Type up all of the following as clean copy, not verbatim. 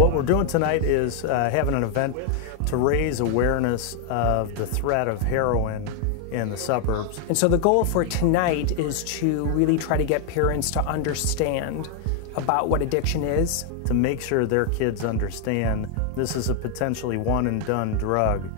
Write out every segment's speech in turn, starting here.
What we're doing tonight is having an event to raise awareness of the threat of heroin in the suburbs. And so the goal for tonight is to really try to get parents to understand about what addiction is. To make sure their kids understand this is a potentially one and done drug,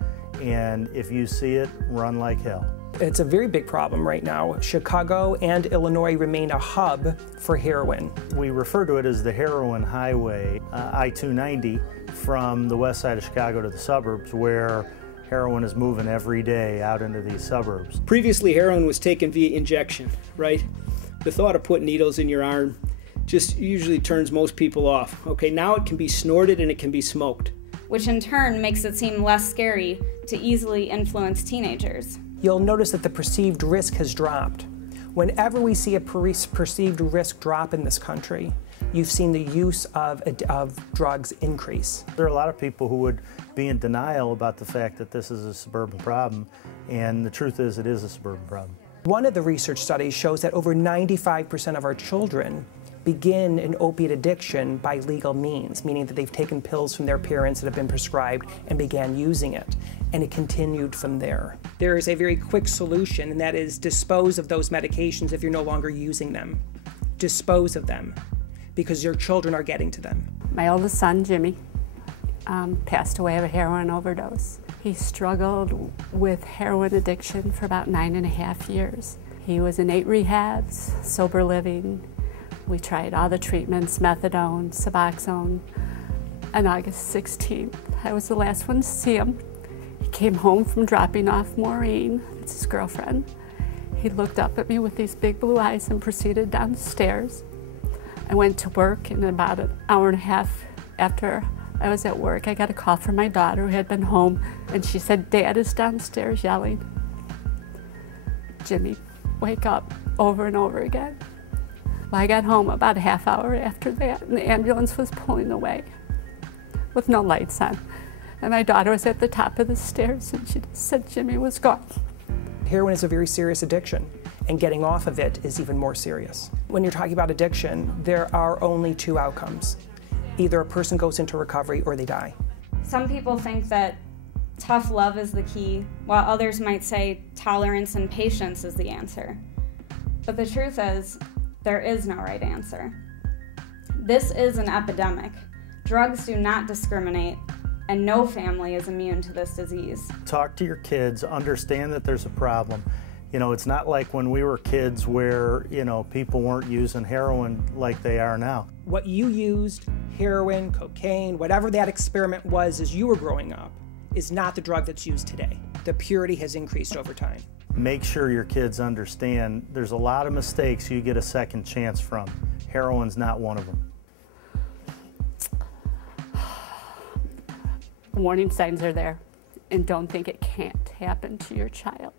and if you see it, run like hell. It's a very big problem right now. Chicago and Illinois remain a hub for heroin. We refer to it as the heroin highway, I-290, from the west side of Chicago to the suburbs, where heroin is moving every day out into these suburbs. Previously, heroin was taken via injection, right? The thought of putting needles in your arm just usually turns most people off. Okay, now it can be snorted and it can be smoked. Which in turn makes it seem less scary to easily influence teenagers. You'll notice that the perceived risk has dropped. Whenever we see a perceived risk drop in this country, you've seen the use of drugs increase. There are a lot of people who would be in denial about the fact that this is a suburban problem, and the truth is it is a suburban problem. One of the research studies shows that over 95% of our children begin an opiate addiction by legal means, meaning that they've taken pills from their parents that have been prescribed and began using it, and it continued from there. There is a very quick solution, and that is dispose of those medications if you're no longer using them. Dispose of them, because your children are getting to them. My oldest son, Jimmy, passed away of a heroin overdose. He struggled with heroin addiction for about 9.5 years. He was in 8 rehabs, sober living. We tried all the treatments, methadone, Suboxone. On August 16th, I was the last one to see him. He came home from dropping off Maureen, it's his girlfriend. He looked up at me with these big blue eyes and proceeded down the stairs. I went to work, and about an hour and a half after I was at work, I got a call from my daughter who had been home, and she said, "Dad is downstairs yelling." "Jimmy, wake up," over and over again. Well, I got home about a half hour after that, and the ambulance was pulling away with no lights on. And my daughter was at the top of the stairs, and she said Jimmy was gone. Heroin is a very serious addiction, and getting off of it is even more serious. When you're talking about addiction, there are only 2 outcomes. Either a person goes into recovery or they die. Some people think that tough love is the key, while others might say tolerance and patience is the answer. But the truth is, there is no right answer. This is an epidemic. Drugs do not discriminate, and no family is immune to this disease. Talk to your kids, understand that there's a problem. You know, it's not like when we were kids where, you know, people weren't using heroin like they are now. What you used, heroin, cocaine, whatever that experiment was as you were growing up, is not the drug that's used today. The purity has increased over time. Make sure your kids understand there's a lot of mistakes you get a second chance from. Heroin's not one of them. Warning signs are there, and don't think it can't happen to your child.